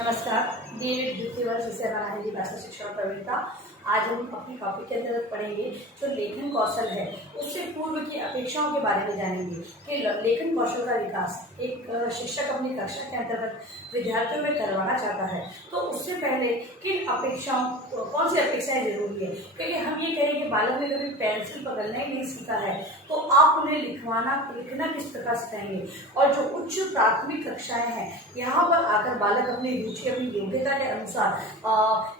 नमस्कार। डीएड द्वितीय वर्ष विषय हमारा हिंदी भाषा शिक्षा और प्रवीणता। आज हम अपनी टॉपिक के अंतर्गत पढ़ेंगे जो लेखन कौशल है उससे पूर्व की अपेक्षाओं के बारे में जानेंगे कि लेखन कौशल का विकास एक शिक्षक अपनी कक्षा के अंतर्गत विद्यार्थियों में करवाना चाहता है तो उससे पहले किन अपेक्षाओं कौन सी अपेक्षाएं जरूरी है। क्योंकि हम ये कहें कि बालक ने कभी पेंसिल पकड़ना ही नहीं सीखा है तो आप उन्हें लिखना किस प्रकार सिखाएंगे। और जो उच्च प्राथमिक कक्षाएं हैं यहाँ पर आकर बालक अपनी रुचि अपनी योग्यता के अनुसार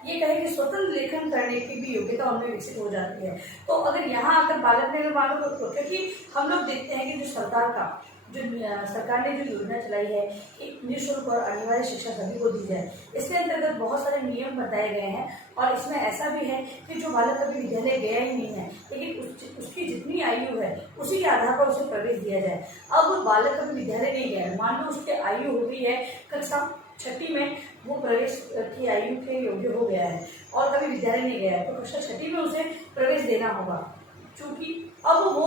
ये कहें कि स्वतंत्र लेखन करने की भी योग्यता उनमें विकसित हो जाती है। तो अगर यहाँ आकर बालक ने मानो तो क्योंकि हम लोग देखते हैं कि जो सरकार ने जो योजना चलाई है कि निःशुल्क और अनिवार्य शिक्षा सभी को दी जाए, इसके अंतर्गत बहुत सारे नियम बताए गए हैं और इसमें ऐसा भी है कि जो बालक कभी विद्यालय गया ही नहीं है लेकिन उसकी जितनी आयु है उसी के आधार पर उसे प्रवेश दिया जाए। अब बालक कभी विद्यालय नहीं गया है, मान लो उसकी आयु हो गई है कक्षा 6ठी में, वो प्रवेश की आयु के योग्य हो गया है और कभी विद्यालय नहीं गया है तो कक्षा 6ठी में उसे प्रवेश देना होगा। चूँकि अब वो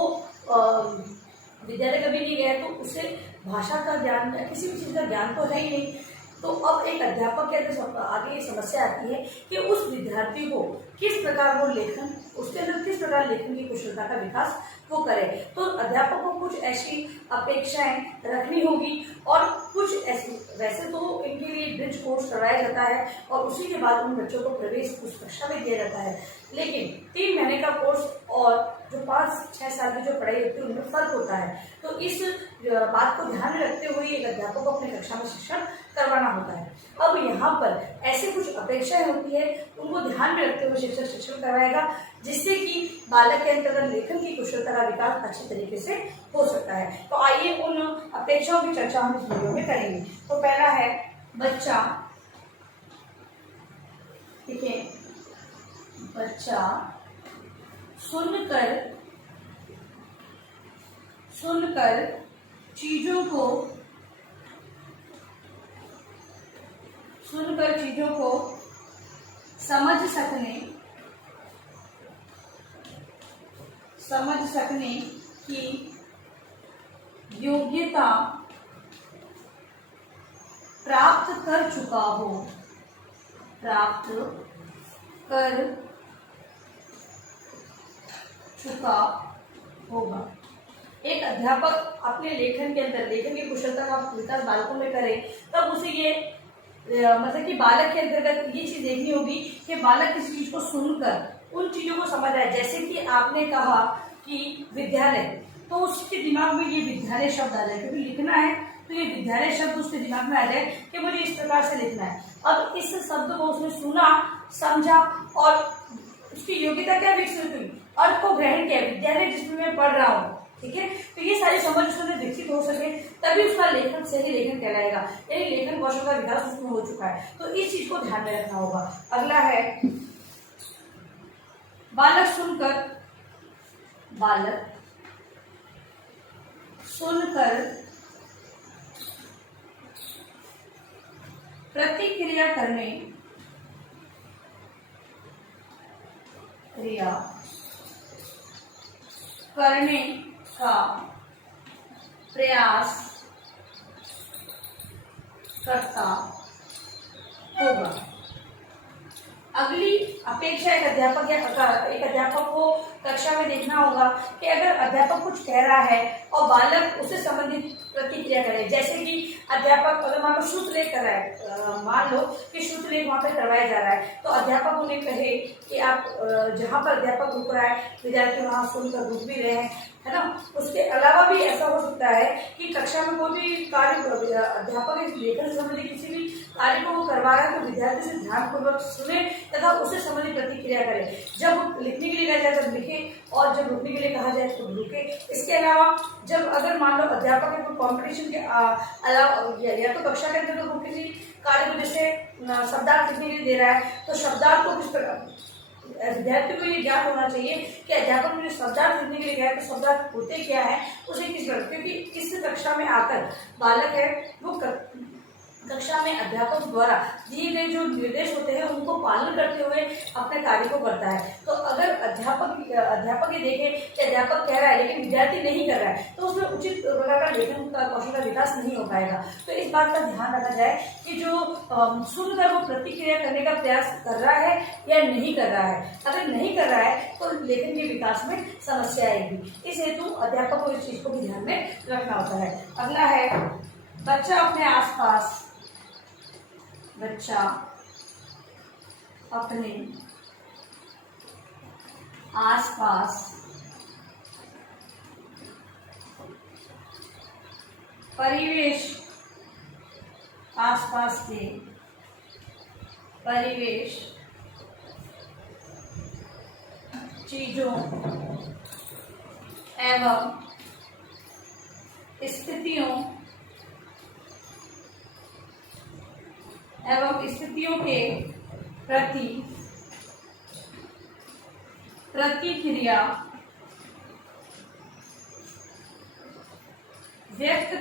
विद्यालय कभी नहीं गया तो उसे भाषा का ज्ञान या किसी भी चीज़ का ज्ञान तो है ही नहीं। तो अब एक अध्यापक के आगे ये समस्या आती है कि उस विद्यार्थी को किस प्रकार वो उसके अंदर किस प्रकार लेखन की कुशलता का विकास वो करे। तो अध्यापक को कुछ ऐसी अपेक्षाएं रखनी होगी और कुछ ऐसी, वैसे तो इनके लिए ब्रिज कोर्स करवाया जाता है और उसी के बाद उन बच्चों को प्रवेश उस कक्षा में दिया जाता है। लेकिन 3 महीने का कोर्स और जो 5-6 साल की जो पढ़ाई होती है उनमें फर्क होता है। तो इस बात को ध्यान में रखते हुए एक अध्यापक को अपनी कक्षा में शिक्षण करवाना होता है। अब यहाँ पर ऐसे कुछ अपेक्षाएं होती है उनको ध्यान में रखते हुए शिक्षक शिक्षण करवाएगा जिससे कि बालक के अंतर्गत लेखन की कुशलता का विकास अच्छे तरीके से हो सकता है। तो आइए उन अपेक्षाओं की चर्चा हम इस वीडियो में करेंगे। तो पहला है बच्चा, ठीक है, बच्चा सुनकर चीजों को समझ सकने की योग्यता प्राप्त कर चुका होगा। एक अध्यापक अपने लेखन के अंदर लेखन की कुशलता का विकास बालकों में करे तब उसे ये मतलब कि बालक के अंतर्गत ये चीज देखनी होगी कि बालक किसी चीज को सुनकर उन चीजों को समझ आए। जैसे कि आपने कहा कि विद्यालय, तो उसके दिमाग में ये विद्यालय शब्द आ जाए, क्योंकि लिखना है तो ये विद्यालय शब्द उसके दिमाग में आ जाए कि मुझे इस प्रकार से लिखना है। अब इस शब्द को उसने सुना, समझा और उसकी योग्यता क्या विकसित हुई, अर्थ को ग्रहण किया, विद्यालय जिसमें मैं पढ़ रहा हूँ, ठीक है। तो ये सारी समझ उसमें विकसित हो सके तभी उसका लेखन सही लेखन कहलाएगा, यानी लेखन कौशल का विकास उसमें हो चुका है। तो इस चीज को ध्यान में रखना होगा। अगला है बालक सुनकर प्रतिक्रिया करने का प्रयास करता होगा। अगली अपेक्षा एक अध्यापक को कक्षा में देखना होगा कि अगर अध्यापक कुछ कह रहा है और बालक उससे संबंधित प्रतिक्रिया करे। जैसे कि अध्यापक अगर मान लो श्रुतलेख कर रहा है, मान लो कि श्रुतलेख वहाँ पर करवाया जा रहा है तो अध्यापक उन्हें कहे कि आप जहाँ पर अध्यापक रुक रहा है विद्यार्थी वहाँ सुनकर रुक भी रहे हैं, है ना। उसके अलावा भी ऐसा हो सकता है कि कक्षा में कोई भी कार्य अध्यापक इस लेखन से संबंधित किसी भी कार्य को वो करवा रहा है तो विद्यार्थी से ध्यानपूर्वक सुने तथा उससे संबंधित प्रतिक्रिया करे। जब लिखने के लिए कहा जाए तब लिखे और जब रुकने के लिए कहा जाए तो रुके। इसके अलावा जब अगर मान लो अध्यापक है कॉम्पिटिशन के अलावा या तो कक्षा के अंदर तो किसी कार्य को जैसे शब्दार्थ लिखने के लिए दे रहा है तो शब्दार्थ को किस प्रकार विद्यार्थी को ये ज्ञान होना चाहिए कि अध्यापक ने शब्दार्थ लिखने के लिए कहा है तो शब्दार्थ होते क्या है उसे किस प्रकार, क्योंकि इस कक्षा में आकर बालक है वो कक्षा कक्षा में अध्यापक द्वारा दिए गए जो निर्देश होते हैं उनको पालन करते हुए अपने कार्य को करता है। तो अगर अध्यापक ये देखे कि अध्यापक कह रहा है लेकिन विद्यार्थी नहीं कर रहा है, तो उसमें उचित प्रकार का लेखन कौशल का विकास नहीं हो पाएगा। तो इस बात का ध्यान रखा जाए कि जो सुनकर वो प्रतिक्रिया करने का प्रयास कर रहा है या नहीं कर रहा है। अगर नहीं कर रहा है तो लेखन के विकास में समस्या आएगी। इस हेतु अध्यापक को इस चीज को भी ध्यान में रखना होता है। अगला है बच्चा अपने आसपास आसपास के परिवेश चीजों एवं स्थितियों के प्रति प्रतिक्रिया व्यक्त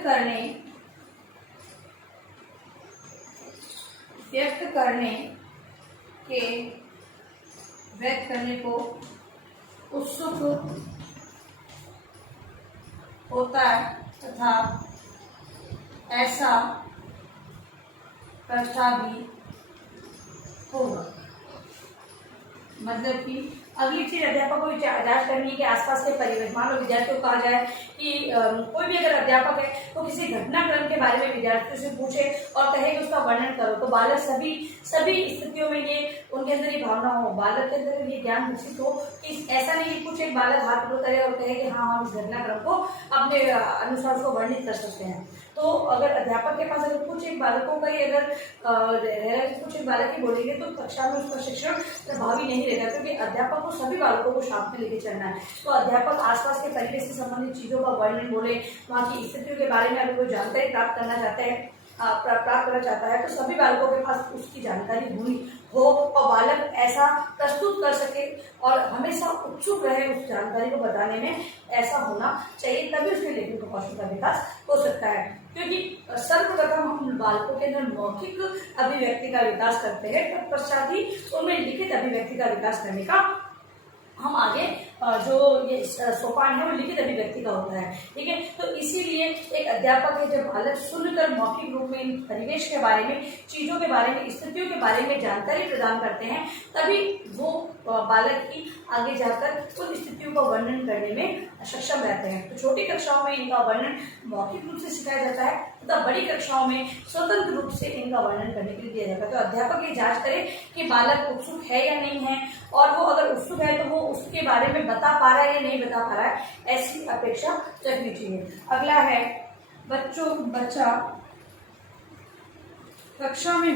करने को उत्सुक होता है तथा ऐसा करता भी होगा। मतलब कि अगली चीज अध्यापक को जांच करनी है कि आसपास के परिवेश, मान लो विद्यार्थियों को कहा जाए कि कोई भी अगर अध्यापक है तो किसी घटनाक्रम के बारे में विद्यार्थियों से पूछे और कहे कि उसका वर्णन करो, तो बालक सभी स्थितियों में ये उनके अंदर ये भावना हो, बालक के अंदर ये ज्ञान विकसित हो कि ऐसा नहीं कि कुछ एक बालक हाथ ऊपर करे और कहे कि हाँ हम इस घटनाक्रम को अपने अनुसार उसको वर्णित कर सकते हैं। तो अगर अध्यापक के पास अगर कुछ एक बालकों का ही अगर कुछ एक बालक ही बोलेंगे तो कक्षा में उसका शिक्षण प्रभावी नहीं रहेगा, क्योंकि अध्यापक को सभी बालकों को साथ में लेके चलना है। तो अध्यापक आसपास के परिवेश से संबंधित चीजों का वर्णन बोले, वहाँ की स्थितियों के बारे में अगर कोई जानकारी प्राप्त करना चाहता है तो सभी बालकों के पास उसकी जानकारी हुई हो और बालक ऐसा प्रस्तुत कर सके और हमेशा उत्सुक रहे उस जानकारी को बताने में, ऐसा होना चाहिए, तभी उसके लेखन कौशल का विकास हो सकता है। क्योंकि सर्वप्रथम हम बालकों के अंदर मौखिक अभिव्यक्ति का विकास करते हैं, तत्पश्चात ही उनमें लिखित अभिव्यक्ति का विकास करने का हम आगे जो ये सोपान है वो लिखित अभिव्यक्ति का होता है। ठीक है, तो इसीलिए एक अध्यापक है जब बालक सुनकर मौखिक रूप में परिवेश के बारे में, चीजों के बारे में, स्थितियों के बारे में जानकारी प्रदान करते हैं, तभी वो बालक ही आगे जाकर उन स्थितियों का वर्णन करने में सक्षम रहते हैं। तो छोटी कक्षाओं में इनका वर्णन मौखिक रूप से सिखाया जाता है तथा बड़ी कक्षाओं में स्वतंत्र रूप से इनका वर्णन करने के लिए दिया जाता है। तो अध्यापक ये जांच करे कि बालक उत्सुक है या नहीं है, और वो अगर उत्सुक है तो वो उसके बारे में बता पा रहा है या नहीं बता पा रहा है, ऐसी अपेक्षा रखनी चाहिए। अगला है बच्चा कक्षा में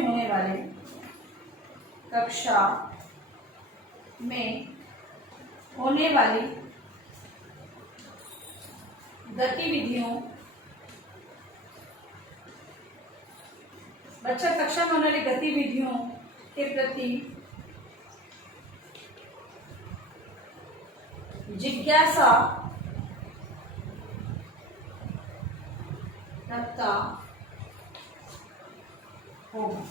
होने वाली गतिविधियों के प्रति जिज्ञासा रखता होगा।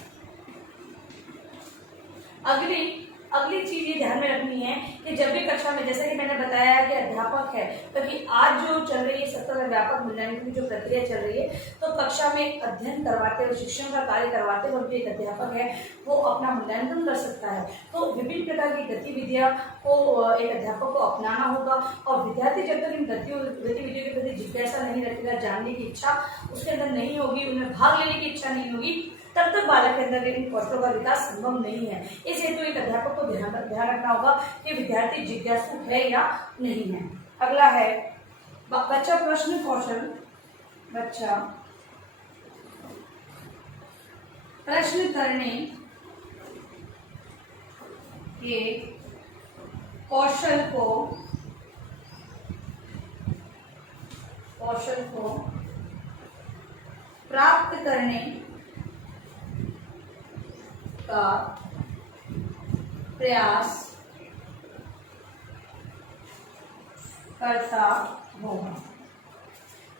अगली चीज ये ध्यान में रखनी है कि जब भी कक्षा में, जैसे कि मैंने बताया कि अध्यापक है, क्योंकि आज जो चल रही है सतत व्यापक मूल्यांकन की जो प्रक्रिया चल रही है, तो कक्षा में अध्ययन करवाते हुए, शिक्षण का कार्य करवाते हुए एक अध्यापक है वो अपना मूल्यांकन कर सकता है। तो विभिन्न प्रकार की गतिविधियां को एक अध्यापक को अपनाना होगा, और विद्यार्थी जब तक इन गतिविधियों के प्रति जिज्ञासा नहीं रखेगा, जानने की इच्छा उसके अंदर नहीं होगी, उनमें भाग लेने की इच्छा नहीं होगी, तब तक बालक के अंदर इन कौशलों का विकास संभव नहीं है। इस हेतु एक अध्यापक को ध्यान रखना होगा कि विद्यार्थी जिज्ञासु है या नहीं है। अगला है बच्चा प्रश्न कौशल। बच्चा प्रश्न करने के कौशल को प्राप्त करने का प्रयास करता होगा।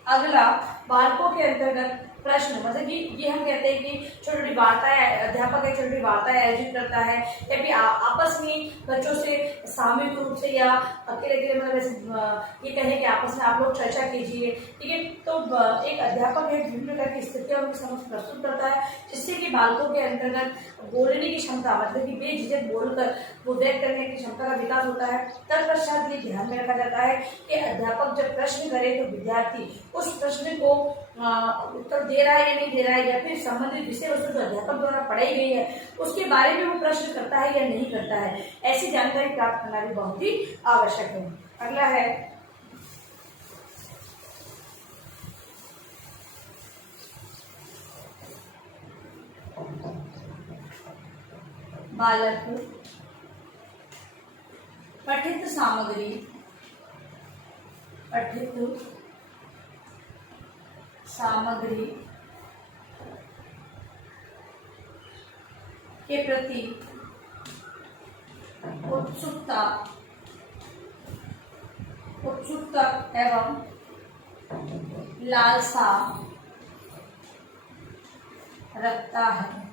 अगला बालकों के अंतर्गत प्रश्न, मतलब कि ये हम कहते हैं कि छोटी छोटी वार्ताएं, अध्यापक एक छोटी वार्ताएं आयोजित करता है, या फिर आपस में बच्चों से सामूहिक रूप से या अकेले अकेले, मतलब ऐसे ये कहें कि आपस में आप लोग चर्चा कीजिए, ठीक है। तो एक अध्यापक है विभिन्न प्रकार की स्थितियों उनके समक्ष प्रस्तुत करता है, जिससे कि बालकों के अंतर्गत बोलने की क्षमता, मतलब कि बेझिझक बोलकर वो व्यक्त करने की क्षमता का विकास होता है। तत्पश्चात ये ध्यान में रखा जाता है कि अध्यापक जब प्रश्न करे तो विद्यार्थी उस प्रश्न को उत्तर दे रहा है या नहीं दे रहा है, या फिर संबंधित विषय वस्तु जो अध्यापक द्वारा पढ़ाई गई है उसके बारे में वो प्रश्न करता है या नहीं करता है। ऐसी जानकारी प्राप्त करना भी बहुत ही आवश्यक है। अगला है बालक पठित सामग्री के प्रति उत्सुकता एवं लालसा रखता है।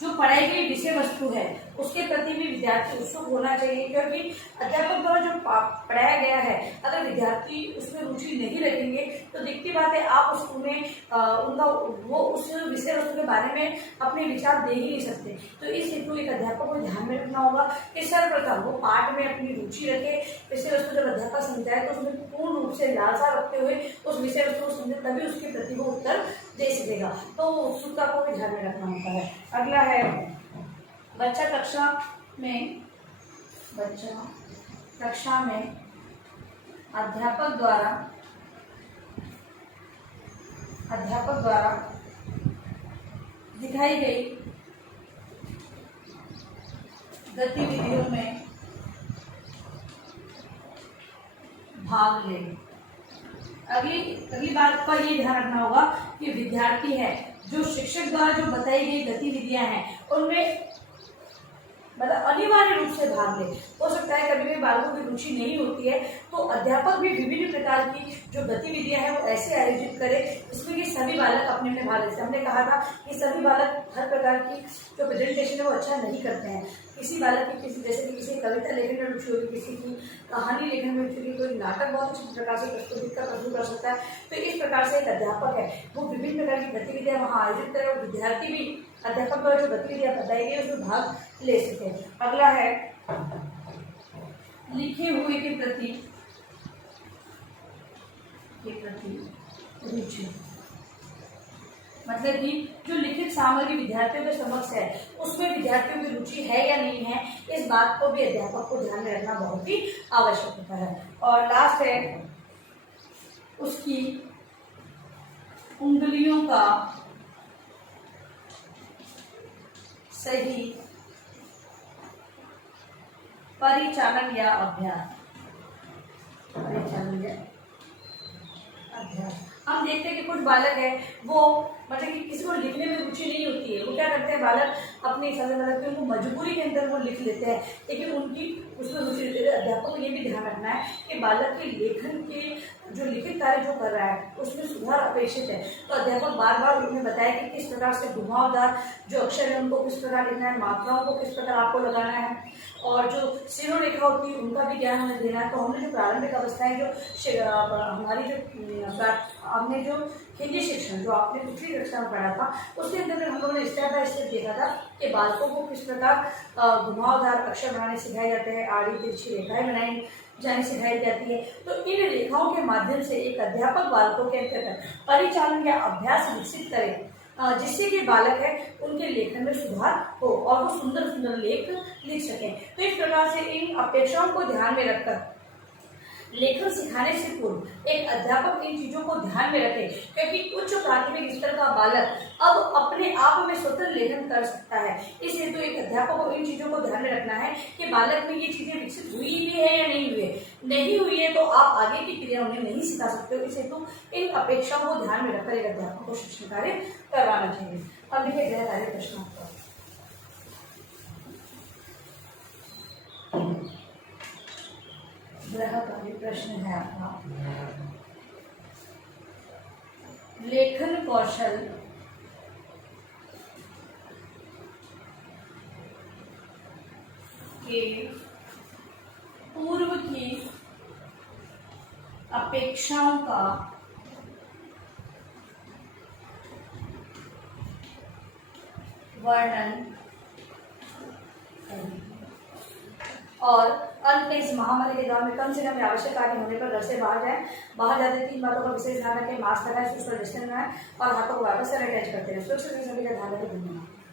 जो पढ़ाई गई विषय वस्तु है उसके प्रति भी विद्यार्थी उत्सुक होना चाहिए, क्योंकि अध्यापक द्वारा जो पढ़ाया गया है अगर विद्यार्थी उसमें रुचि नहीं रखेंगे तो दिखती बात है आप उसमें उनका वो उस विषय वस्तु के बारे में अपने विचार दे ही नहीं सकते। तो इस हेतु एक अध्यापक को ध्यान में रखना होगा कि सर्वप्रथम वो पाठ में अपनी रुचि रखे, विषय वस्तु जब अध्यापक समझाए तो उसमें पूर्ण रूप से लालसा रखते हुए उस विषय वस्तु को समझे, तभी उसके प्रति वो उत्तर दे सकेगा। तो उत्सुकता को भी ध्यान में रखना होता है। अगला है बच्चा कक्षा में अध्यापक द्वारा दिखाई गई गतिविधियों में भाग ले। अगली बात पर ये ध्यान रखना होगा कि विद्यार्थी है जो शिक्षक द्वारा जो बताई गई गतिविधियां हैं उनमें मतलब अनिवार्य रूप से भाग ले। हो सकता है कभी भी बालकों की रुचि नहीं होती है तो अध्यापक भी विभिन्न प्रकार की जो गतिविधियां हैं वो ऐसे आयोजित करे जिसमें कि सभी बालक अपने अपने भाग ले। हमने कहा था कि सभी बालक हर प्रकार की जो प्रेजेंटेशन है वो अच्छा नहीं करते हैं। किसी बालक की जैसे कि किसी कविता लेखन में रुचि होगी, किसी की कहानी लेखन में रुचि होगी, कोई नाटक बहुत अच्छी प्रकार से प्रस्तुत कर सकता है। तो इस प्रकार से एक अध्यापक है वो विभिन्न प्रकार की गतिविधियां वहाँ आयोजित करे और विद्यार्थी भी अध्यापक द्वारा जो गतिविधियां बताई गई उसमें भाग ले सके। अगला है लिखे हुए के प्रति रुचि, मतलब कि जो लिखित सामग्री विद्यार्थियों के समक्ष है उसमें विद्यार्थियों की रुचि है या नहीं है, इस बात को भी अध्यापक को ध्यान में रखना बहुत ही आवश्यक होता है। और लास्ट है उसकी उंगलियों का सही परिचालन या अभ्यास। हम देखते हैं कि कुछ बालक है वो मतलब कि किसी को लिखने में रुचि नहीं होती है, वो क्या करते हैं बालक अपने हिसाब से मतलब कि उनको मजबूरी के अंदर वो लिख लेते हैं, लेकिन उनकी उसमें रुचि रहती है। अध्यापक को ये भी ध्यान रखना है कि बालक के लेखन के जो लिखित कार्य जो कर रहा है उसमें सुधार अपेक्षित है। तो अध्यापक बार बार उन्हें बताया कि किस प्रकार से घुमावदार जो अक्षर है उनको किस प्रकार लिखना है, मात्राओं को किस प्रकार आपको लगाना है, और जो शिरोरेखा होती है उनका भी ज्ञान हमें देना है। तो हमने जो प्रारंभिक अवस्थाएं जो हमारी जो हमने जो हिंदी शिक्षण जो आपने दूसरी कक्षा में पढ़ा था उसके अंदर हम लोगों ने स्टेप बाय स्टेप देखा था कि बालकों को किस प्रकार घुमावदार अक्षर बनाने सिखाए जाते हैं, आड़ी तिरछी रेखाएं बनाई जानी सिखाई जाती है। तो इन रेखाओं के माध्यम से एक अध्यापक बालकों के अंतर्गत परिचालन या अभ्यास विकसित करे जिससे कि बालक है उनके लेखन में सुधार हो और वो सुंदर सुंदर लेख लिख सकें। तो इस प्रकार से इन अपेक्षाओं को ध्यान में रखकर लेखन सिखाने से पूर्व एक अध्यापक इन चीजों को ध्यान में रखे, क्योंकि उच्च प्राथमिक स्तर का बालक अब अपने आप में स्वतंत्र लेखन कर सकता है। इस हेतु एक अध्यापक को इन चीजों को ध्यान में रखना है कि बालक में ये चीजें विकसित हुई भी है या नहीं हुई है। नहीं हुई है तो आप आगे की क्रिया उन्हें नहीं सिखा सकते हो। इस हेतु इन अपेक्षाओं को ध्यान में रखकर एक अध्यापक को शिक्षण कार्य करवाना चाहिए। अब देखिए गृह कार्य प्रश्न आपका गृह कार्य प्रश्न है आपका लेखन कौशल के पूर्व की अपेक्षाओं का वर्णन करें। और अंत में इस महामारी के दौरान में कम से कम आवश्यक कार्य होने पर घर से बाहर जाएं। बाहर जाते 3 बातों का विशेष ध्यान रखें। मास्क लगाएं, सोशल डिस्टेंस बनाएं और हाथों को वापस से सैनिटाइज करते रहें। सुरक्षित सभी का ध्यान रखें। धन्यवाद।